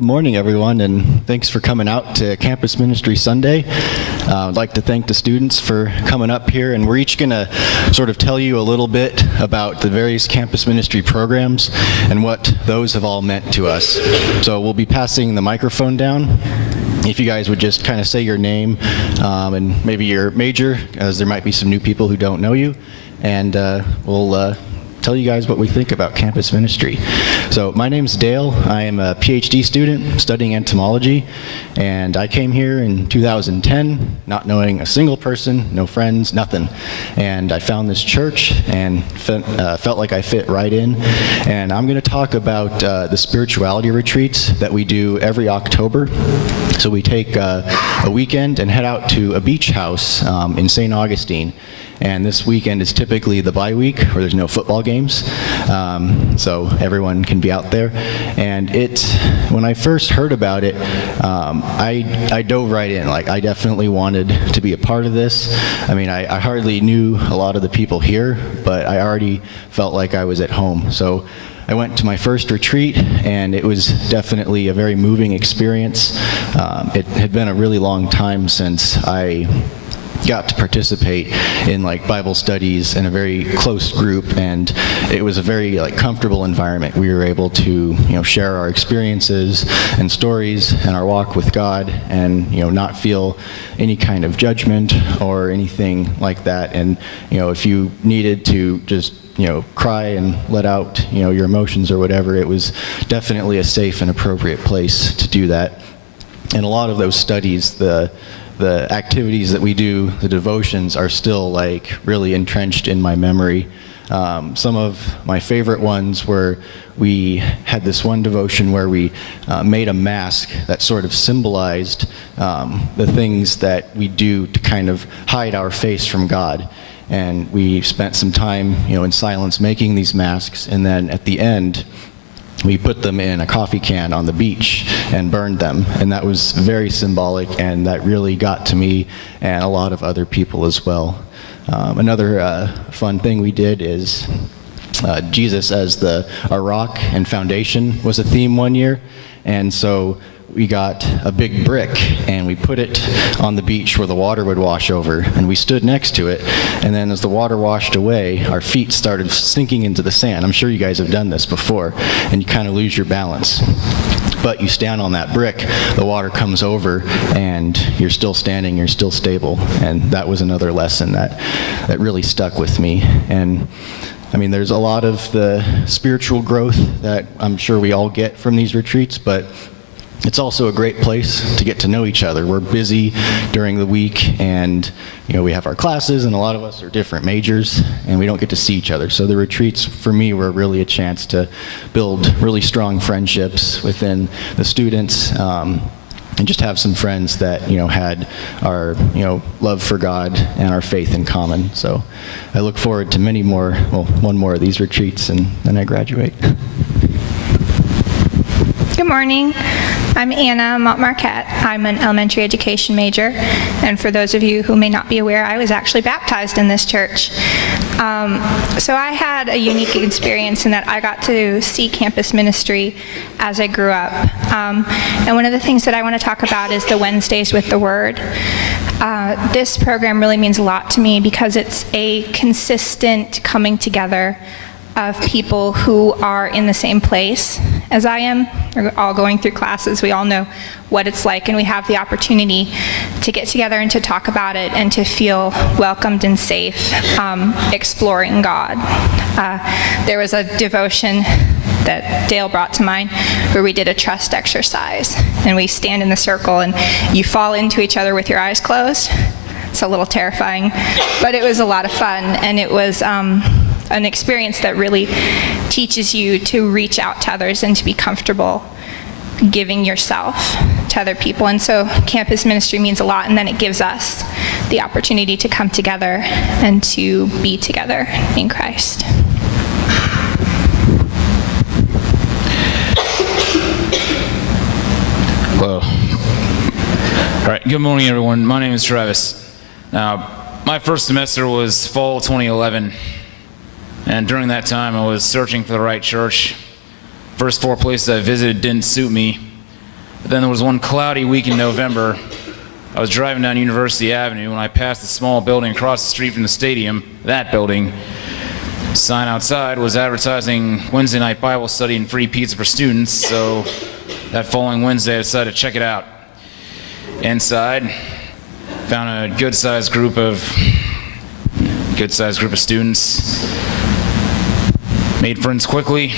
Good morning, everyone, and thanks for coming out to Campus Ministry Sunday. I'd like to thank the students for coming up here, and we're each going to sort of tell you a little bit about the various campus ministry programs and what those have all meant to us. So we'll be passing the microphone down. If you guys would just kind of say your name and maybe your major, as there might be some new people who don't know you, and we'll tell you guys what we think about campus ministry. So my name's Dale. I am a PhD student studying entomology, and I came here in 2010 not knowing a single person, no friends, nothing. And I found this church and felt like I fit right in. And I'm going to talk about the spirituality retreats that we do every October. So we take a weekend and head out to a beach house in St. Augustine. And this weekend is typically the bye week where there's no football games, so everyone can be out there. And when I first heard about it, I dove right in. Like, I definitely wanted to be a part of this. I mean, I hardly knew a lot of the people here, but I already felt like I was at home. So I went to my first retreat, and it was definitely a very moving experience. It had been a really long time since I got to participate in like Bible studies in a very close group, and it was a very comfortable environment. We were able to share our experiences and stories and our walk with God, and not feel any kind of judgment or anything like that. And if you needed to just cry and let out your emotions or whatever, it was definitely a safe and appropriate place to do that. And a lot of those studies, the activities that we do, the devotions, are still really entrenched in my memory. Some of my favorite ones were, we had this one devotion where we made a mask that sort of symbolized the things that we do to kind of hide our face from God. And we spent some time in silence making these masks, and then at the end we put them in a coffee can on the beach and burned them. And that was very symbolic, and that really got to me and a lot of other people as well. Another fun thing we did is Jesus as our rock and foundation was a theme one year. And so we got a big brick and we put it on the beach where the water would wash over, and we stood next to it, and then as the water washed away, our feet started sinking into the sand. I'm sure you guys have done this before, and you kind of lose your balance. But you stand on that brick, the water comes over, and you're still standing, you're still stable. And that was another lesson that really stuck with me. And I mean, there's a lot of the spiritual growth that I'm sure we all get from these retreats, but it's also a great place to get to know each other. We're busy during the week, and we have our classes, and a lot of us are different majors, and we don't get to see each other. So the retreats for me were really a chance to build really strong friendships within the students, and just have some friends that had our love for God and our faith in common. So I look forward to many more, one more of these retreats, and then I graduate. Good morning. I'm Anna Montmarquette. I'm an elementary education major, and for those of you who may not be aware, I was actually baptized in this church. So I had a unique experience in that I got to see campus ministry as I grew up. And one of the things that I want to talk about is the Wednesdays with the Word. This program really means a lot to me because it's a consistent coming together of people who are in the same place as I am. We're all going through classes. We all know what it's like, and we have the opportunity to get together and to talk about it and to feel welcomed and safe, exploring God. There was a devotion that Dale brought to mind where we did a trust exercise, and we stand in the circle and you fall into each other with your eyes closed. It's a little terrifying, but it was a lot of fun, and it was an experience that really teaches you to reach out to others and to be comfortable giving yourself to other people. And so campus ministry means a lot, and then it gives us the opportunity to come together and to be together in Christ. Hello. All right, good morning, everyone. My name is Travis. Now, my first semester was fall 2011. And during that time, I was searching for the right church. First 4 places I visited didn't suit me. But then there was one cloudy week in November. I was driving down University Avenue when I passed a small building across the street from the stadium. That building, sign outside was advertising Wednesday night Bible study and free pizza for students, so that following Wednesday I decided to check it out. Inside, found a good-sized group of students, made friends quickly,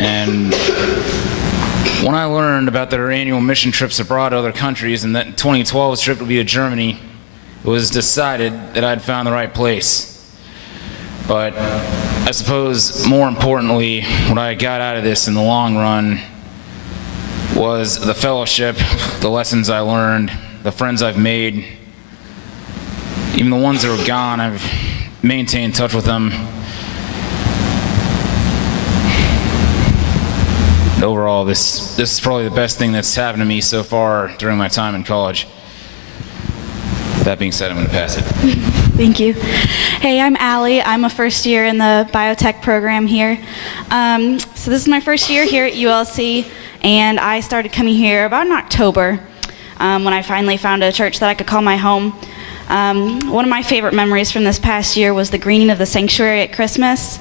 and when I learned about their annual mission trips abroad to other countries and that 2012's trip would be to Germany, it was decided that I'd found the right place. But I suppose more importantly, what I got out of this in the long run was the fellowship, the lessons I learned, the friends I've made. Even the ones that are gone, I've maintained touch with them. Overall, this is probably the best thing that's happened to me so far during my time in college. That being said, I'm going to pass it. Thank you. Hey, I'm Allie. I'm a first year in the biotech program here. So this is my first year here at ULC, and I started coming here about in October when I finally found a church that I could call my home. One of my favorite memories from this past year was the greening of the sanctuary at Christmas.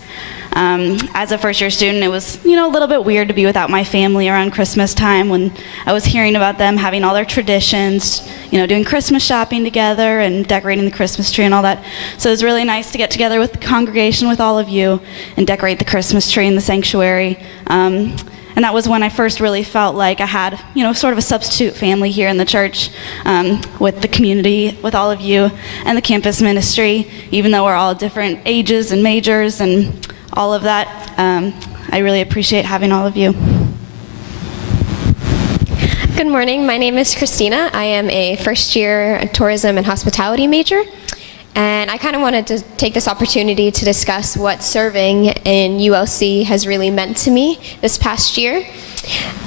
As a first-year student, it was, a little bit weird to be without my family around Christmas time when I was hearing about them having all their traditions, doing Christmas shopping together and decorating the Christmas tree and all that. So it was really nice to get together with the congregation, with all of you, and decorate the Christmas tree in the sanctuary. And that was when I first really felt like I had, sort of a substitute family here in the church, with the community, with all of you, and the campus ministry, even though we're all different ages and majors and all of that. I really appreciate having all of you. Good morning. My name is Christina. I am a first-year tourism and hospitality major. And I kind of wanted to take this opportunity to discuss what serving in ULC has really meant to me this past year.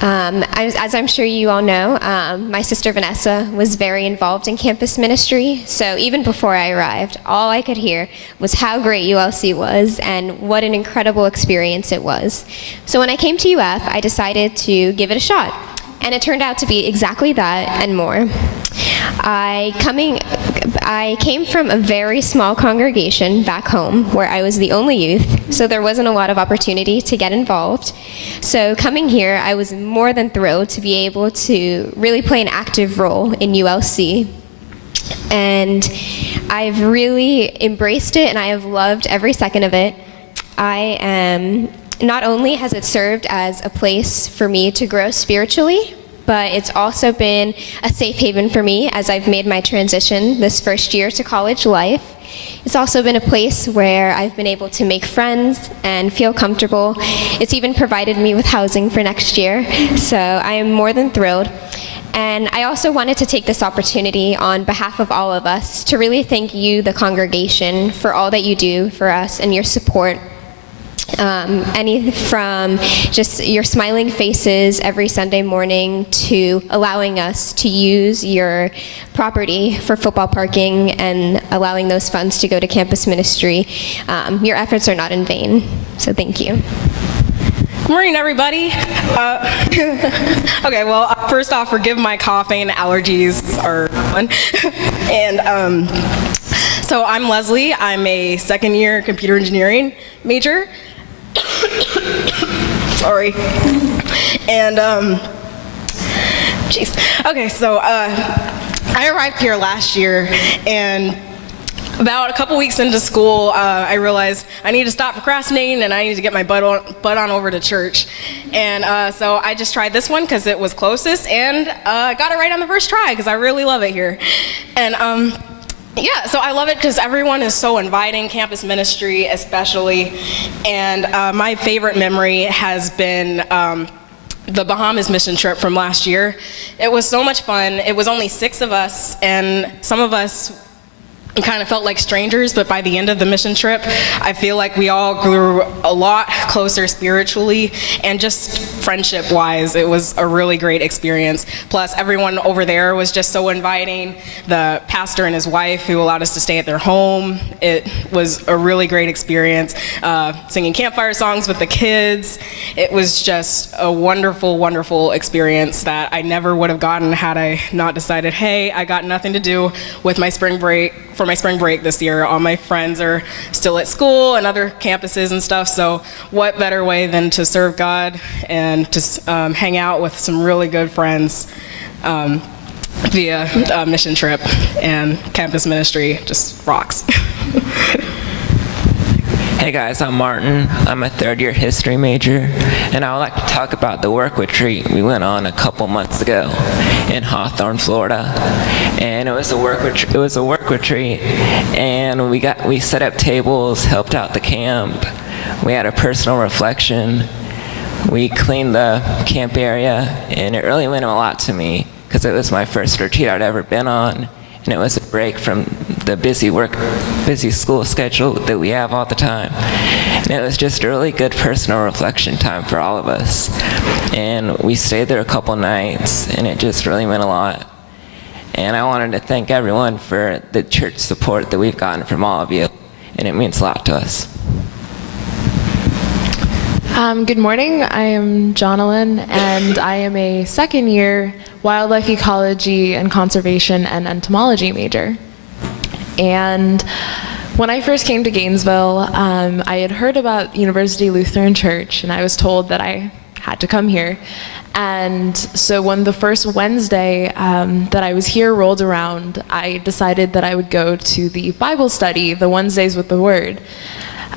As I'm sure you all know, my sister Vanessa was very involved in campus ministry, so even before I arrived, all I could hear was how great ULC was and what an incredible experience it was. So when I came to UF, I decided to give it a shot, and it turned out to be exactly that and more. I came from a very small congregation back home where I was the only youth, so there wasn't a lot of opportunity to get involved. So coming here, I was more than thrilled to be able to really play an active role in ULC. And I've really embraced it, and I have loved every second of it. Not only has it served as a place for me to grow spiritually, but it's also been a safe haven for me as I've made my transition this first year to college life. It's also been a place where I've been able to make friends and feel comfortable. It's even provided me with housing for next year, so I am more than thrilled. And I also wanted to take this opportunity on behalf of all of us to really thank you, the congregation, for all that you do for us and your support. Any from just your smiling faces every Sunday morning to allowing us to use your property for football parking and allowing those funds to go to campus ministry. Your efforts are not in vain, so thank you. Good morning, everybody. Okay, well, first off, forgive my coughing. Allergies are fun. And so I'm Leslie. I'm a second-year computer engineering major. Sorry. And, okay, so I arrived here last year, and about a couple weeks into school, I realized I need to stop procrastinating and I need to get my butt on over to church. And so I just tried this one because it was closest, and got it right on the first try because I really love it here. And yeah, so I love it because everyone is so inviting, campus ministry especially. And my favorite memory has been the Bahamas mission trip from last year. It was so much fun. It was only 6 of us, and some of us kind of felt like strangers, but by the end of the mission trip, I feel like we all grew a lot closer spiritually and just friendship-wise. It was a really great experience. Plus, everyone over there was just so inviting. The pastor and his wife who allowed us to stay at their home. It was a really great experience. Singing campfire songs with the kids. It was just a wonderful, wonderful experience that I never would have gotten had I not decided, hey, I got nothing to do with my spring break, for my spring break this year. All my friends are still at school and other campuses and stuff, so what better way than to serve God and to hang out with some really good friends via a mission trip, and campus ministry just rocks. Hey guys, I'm Martin. I'm a third-year history major, and I would like to talk about the work retreat we went on a couple months ago in Hawthorne, Florida. And it was a work retreat, and we set up tables, helped out the camp. We had a personal reflection. We cleaned the camp area, and it really meant a lot to me because it was my first retreat I'd ever been on. And it was a break from the busy school schedule that we have all the time. And it was just a really good personal reflection time for all of us. And we stayed there a couple nights, and it just really meant a lot. And I wanted to thank everyone for the church support that we've gotten from all of you, and it means a lot to us. Good morning. I am Jonalyn, and I am a second-year wildlife ecology and conservation and entomology major. And when I first came to Gainesville, I had heard about University Lutheran Church, and I was told that I had to come here. And so when the first Wednesday that I was here rolled around, I decided that I would go to the Bible study, the Wednesdays with the Word.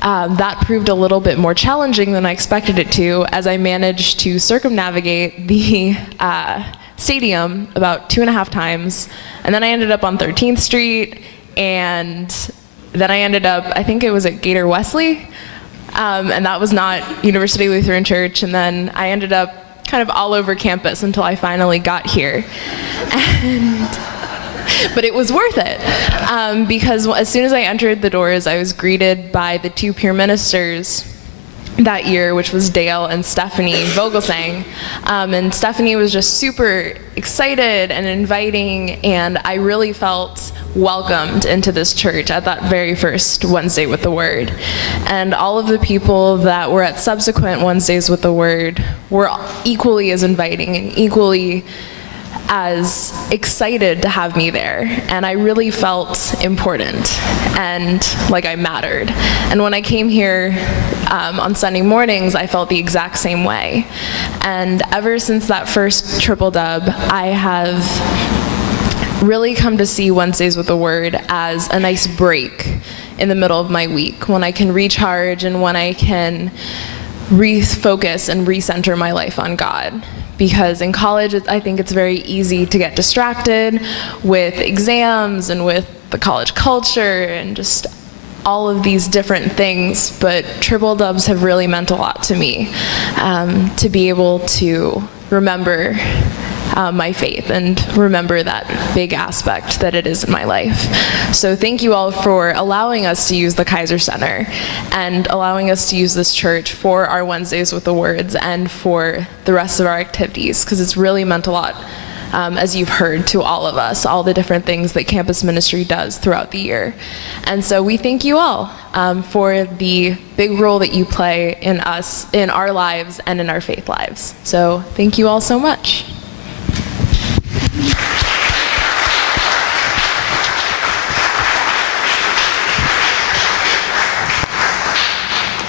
That proved a little bit more challenging than I expected it to, as I managed to circumnavigate the stadium about 2.5 times, and then I ended up on 13th Street, and then I ended up, I think it was at Gator Wesley, and that was not University Lutheran Church, and then I ended up kind of all over campus until I finally got here. But it was worth it, because as soon as I entered the doors, I was greeted by the 2 peer ministers that year, which was Dale and Stephanie Vogelsang. And Stephanie was just super excited and inviting, and I really felt welcomed into this church at that very first Wednesday with the Word. And all of the people that were at subsequent Wednesdays with the Word were equally as inviting and equally as excited to have me there, and I really felt important and like I mattered. And when I came here on Sunday mornings, I felt the exact same way. And ever since that first triple dub, I have really come to see Wednesdays with the Word as a nice break in the middle of my week, when I can recharge and when I can refocus and recenter my life on God. Because in college, I think it's very easy to get distracted with exams and with the college culture and just all of these different things, but triple dubs have really meant a lot to me, to be able to remember my faith and remember that big aspect that it is in my life. So thank you all for allowing us to use the Kaiser Center and allowing us to use this church for our Wednesdays with the Words and for the rest of our activities, because it's really meant a lot, as you've heard, to all of us, all the different things that campus ministry does throughout the year. And so we thank you all for the big role that you play in us, in our lives, and in our faith lives. So thank you all so much.